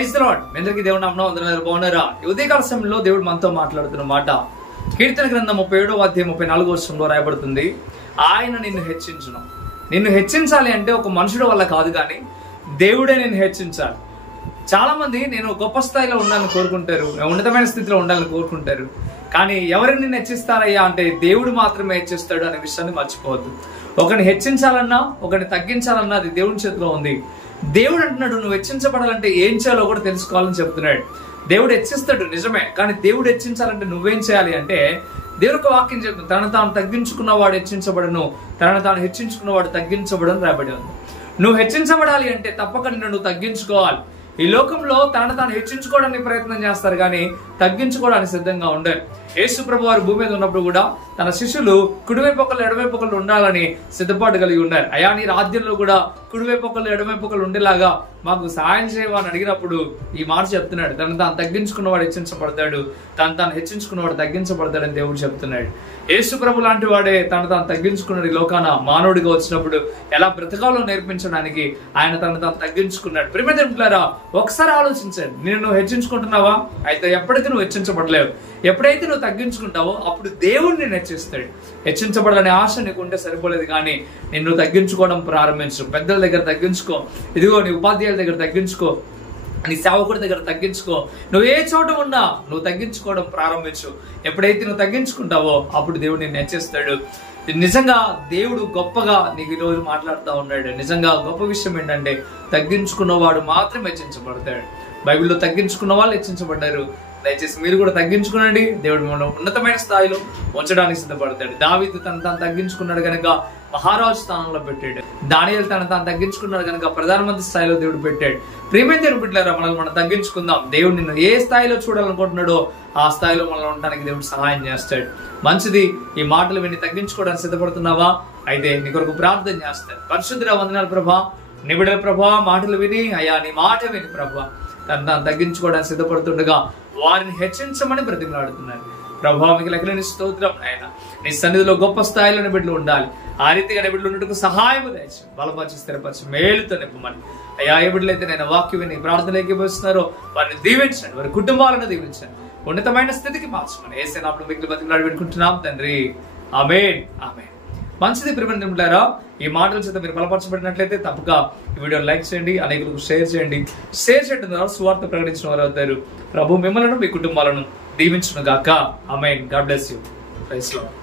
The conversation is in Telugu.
Praise the lord. మీ అందరికీ దేవుని నామమున వందనాలు. బాగున్నారా? ఈ ఉదయకాల సమయంలో దేవుడు మనతో మాట్లాడుతున్న మాట కీర్తన గ్రంథం 37వ అధ్యాయం 34వ వచనంలో రాయబడుతుంది. ఆయన నిన్ను హెచ్చించును. నిన్ను హెచ్చించాలి అంటే ఒక మనుషుడు వల్ల కాదు, కానీ దేవుడే నిన్ను హెచ్చించాలి. చాలా మంది నేను గొప్ప స్థాయిలో ఉండాలని కోరుకుంటారు, ఉన్నతమైన స్థితిలో ఉండాలని కోరుకుంటారు, కానీ ఎవరిని నిన్ను హెచ్చిస్తారయ్యా అంటే దేవుడు మాత్రమే హెచ్చిస్తాడు అనే విషయాన్ని మర్చిపోవద్దు. ఒకరిని హెచ్చించాలన్నా ఒకరిని తగ్గించాలన్నా అది దేవుని చేతిలో ఉంది. దేవుడు అంటున్నాడు, నువ్వు హెచ్చించబడాలంటే ఏం చేయాలో కూడా తెలుసుకోవాలని చెప్తున్నాడు. దేవుడు హెచ్చిస్తాడు నిజమే, కానీ దేవుడు హెచ్చించాలంటే నువ్వేం చేయాలి అంటే దేవుడు ఒక వాక్యం చెప్తుంది, తనను తాను తగ్గించుకున్నవాడు హెచ్చించబడను, తనను తాను హెచ్చించుకున్నవాడు తగ్గించబడను రాయబడి ఉంది. నువ్వు హెచ్చించబడాలి అంటే తప్పక నిన్ను నువ్వు తగ్గించుకోవాలి. ఈ లోకంలో తనను తాను హెచ్చించుకోవడానికి ప్రయత్నం చేస్తారు, కానీ తగ్గించుకోవడానికి సిద్ధంగా ఉండరు. యేసు ప్రభు వారు భూమి మీద ఉన్నప్పుడు కూడా తన శిష్యులు కుడివైపు ఒకళ్ళు ఎడవైపు ఒకళ్ళు ఉండాలని సిద్ధపాటు కలిగి ఉన్నారు. అయా నీ రాజ్యంలో కూడా కుడివైపు ఒకళ్ళు ఎడవైపు ఒకళ్ళు ఉండేలాగా మాకు సహాయం చేయమని అడిగినప్పుడు ఈ మాట చెప్తున్నాడు, తను తాను తగ్గించుకున్నవాడు హెచ్చించబడతాడు, తను తాను హెచ్చించుకున్నవాడు తగ్గించబడతాడని దేవుడు చెప్తున్నాడు. యేసు ప్రభు లాంటి వాడే తను తాను తగ్గించుకున్నాడు. ఈ లోకాన మానవుడిగా వచ్చినప్పుడు ఎలా బ్రతకాలో నేర్పించడానికి ఆయన తను తాను తగ్గించుకున్నాడు. ప్రియమిత్రులారా, ఒకసారి ఆలోచించండి, నేను హెచ్చించుకుంటున్నావా? అయితే ఎప్పుడైతే నువ్వు హెచ్చించబడలేవు, ఎప్పుడైతే నువ్వు తగ్గించుకుంటావో అప్పుడు దేవుడు నేను హెచ్చిస్తాడు. హెచ్చించబడాలనే ఆశ నీకు ఉంటే సరిపోలేదు, కానీ నిన్ను తగ్గించుకోవడం ప్రారంభించు. పెద్దల దగ్గర తగ్గించుకో, ఇదిగో నీ ఉపాధ్యాయుల దగ్గర తగ్గించుకో, నీ సేవకుడి దగ్గర తగ్గించుకో, నువ్వు ఏ చోట ఉన్నా నువ్వు తగ్గించుకోవడం ప్రారంభించు. ఎప్పుడైతే నువ్వు తగ్గించుకుంటావో అప్పుడు దేవుడు నిన్ను హెచ్చిస్తాడు. నిజంగా దేవుడు గొప్పగా నీకు ఈరోజు మాట్లాడుతూ ఉన్నాడు. నిజంగా గొప్ప విషయం ఏంటంటే తగ్గించుకున్నవాడు మాత్రం హెచ్చించబడతాడు. బైబిల్లో తగ్గించుకున్న వాళ్ళు హెచ్చించబడ్డారు. దయచేసి మీరు కూడా తగ్గించుకునండి. దేవుడు మనం ఉన్నతమైన స్థాయిలో ఉంచడానికి సిద్ధపడతాడు. దావీదు తను తాను తగ్గించుకున్నాడు కనుక మహారాజు స్థానంలో పెట్టాడు. దానియేలు తను తాను తగ్గించుకున్నాడు కనుక ప్రధానమంత్రి స్థాయిలో దేవుడు పెట్టాడు. ప్రియమైన దేవుడు బిడ్డలారా, మనం తగ్గించుకుందాం. దేవుడు నిన్ను ఏ స్థాయిలో చూడాలనుకుంటున్నాడో ఆ స్థాయిలో మనం ఉండడానికి దేవుడు సహాయం చేస్తాడు. మంచిది. ఈ మాటలు విని తగ్గించుకోవడానికి సిద్ధపడుతున్నావా? అయితే నీ కొరకు ప్రార్థన చేస్తాడు. పరిశుద్ధుడా, వందనాలు ప్రభా, నీ బిడ్డల ప్రభా, మాటలు విని అయ్యా నీ మాట విని ప్రభా తను తాను తగ్గించుకోవడానికి సిద్ధపడుతుండగా వారిని హెచ్చించమని బ్రతిమలాడుతున్నాను. ప్రభా, మీకు లెక్కలేని స్తోత్రం. ఆయన నీ సన్నిధిలో గొప్ప స్థాయిలో బిడ్డలు ఉండాలి. ఆ రీతిగా బిడ్డలు ఉన్నట్టుకు సహాయం దయచి బలపరిచి స్థిరపరిచి మేలుతో నింపమని అయ్యా. ఏ బిడ్డలైతే నేను వాక్యం విని ప్రార్థనలు ఎక్కిపోస్తున్నారో వారిని దీవించండి, వారి కుటుంబాలను దీవించండి, ఉన్నతమైన స్థితికి మార్చమని యేసు నామములో మీకు బతిమలాడి పెట్టుకుంటున్నాం తండ్రి. ఆమేన్, ఆమేన్. మంచిది. ప్రియమిత్రులారా, ఈ మాటల చేత మీరు బలపరచబడినట్లయితే తప్పక ఈ వీడియో లైక్ చేయండి, అనేకులకు షేర్ చేయండి. షేర్ చేయడం ద్వారా సువార్త ప్రకటించిన వారు అవుతారు. ప్రభు మిమ్మల్ని మీ కుటుంబాలను దీవించును గాక. Amen. God bless you. Praise lord.